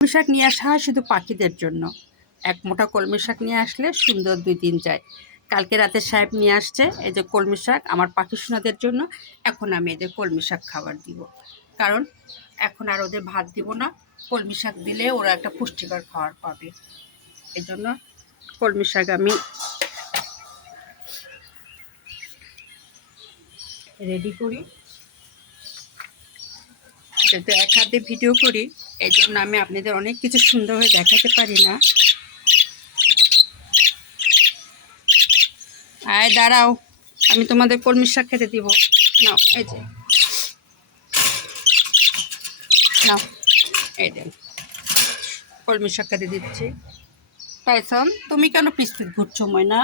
কলমি শাক নিয়ে আসা হয় শুধু পাখিদের জন্য। এক মোটা কলমি শাক নিয়ে আসলে সুন্দর 2 দিন যায়। কালকে রাতে সাহেব নিয়ে আসছে এই যে কলমি শাক আমার পাখি সোনাদের জন্য। এখন আমি এদের কলমি শাক খাবার দিব, কারণ এখন আর ওদের ভাত দিব না। কলমি শাক দিলে ওরা একটা পুষ্টিকর খাবার পাবে। এই জন্য কলমি শাক আমি রেডি করি। যেহেতু এক হাতে ভিডিও করি, এই জন্য আমি আপনাদের অনেক কিছু সুন্দরভাবে দেখাতে পারি না। আয় দাঁড়াও, আমি তোমাদের কলমি শাক খেতে দিব। নাও এই যে, নাও এই যে কলমি শাক খেতে দিচ্ছি। টাইসন, তুমি কেন পিস্তুত ঘুরছো ময়না?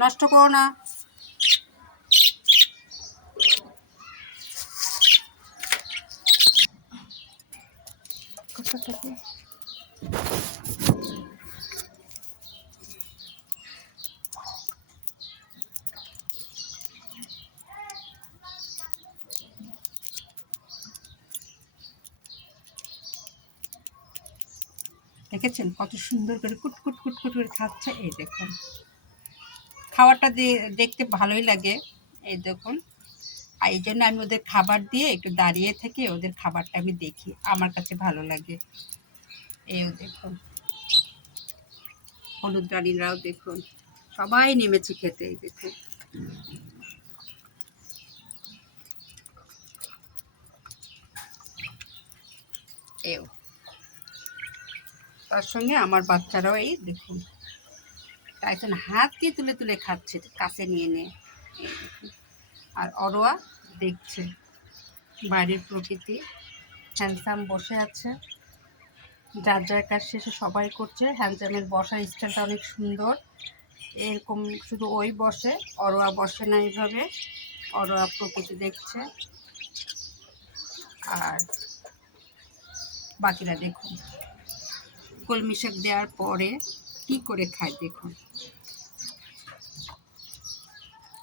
নষ্ট করো না। দেখেছেন কত সুন্দর করে কুটকুট কুটকুট করে খাচ্ছে? এই দেখুন, খাবারটা দেখতে ভালোই লাগে। এই দেখুন, আর এই জন্য আমি ওদের খাবার দিয়ে একটু দাঁড়িয়ে থেকে ওদের খাবারটা আমি দেখি, আমার কাছে ভালো লাগে। এই দেখুন, হলুদ রানীরাও দেখুন সবাই নেমেছে খেতে। এই দেখুন, এও তার সঙ্গে আমার বাচ্চারাও এই দেখুন টাইসন হাত দিয়ে তুলে তুলে খাচ্ছে কাছে নিয়ে নিয়ে। আর অরোয়া দেখছে বাড়ির প্রকৃতি। হ্যান্ডসাম বসে আছে, যার যার কাজ শেষে সবাই করছে। হ্যান্ডসামের বসার স্টাইলটা অনেক সুন্দর। এরকম শুধু ওই বসে, অরোয়া বসে না এইভাবে। অরোয়া প্রকৃতি দেখছে, আর বাকিরা দেখুন কলমি শাক দেওয়ার পরে কি করে খায় দেখুন।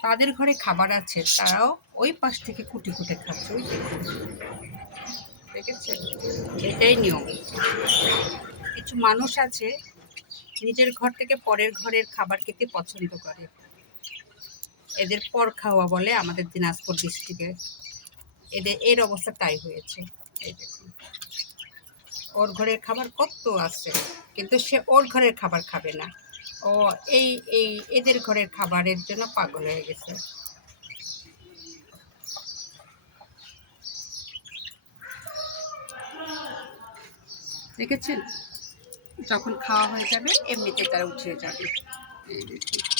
তাদের ঘরে খাবার আছে, তারাও ওই পাশ থেকে কুটে কুটে খাচ্ছে। ওই দেখুন, দেখেছেন? এটাই নিয়ম। কিছু মানুষ আছে নিজের ঘর থেকে পরের ঘরের খাবার খেতে পছন্দ করে, এদের পর খাওয়া বলে আমাদের দিনাজপুর ডিস্ট্রিক্টে। এর অবস্থা তাই হয়েছে। এই দেখুন, ওর ঘরের খাবার কত আছে, কিন্তু সে ওর ঘরের খাবার খাবে না। ও এই এই এদের ঘরের খাবারের জন্য পাগল হয়ে গেছে। দেখেছেন? যখন খাওয়া হয়ে যাবে এমনিতে তারা উঠে যাবে। এই দেখুন।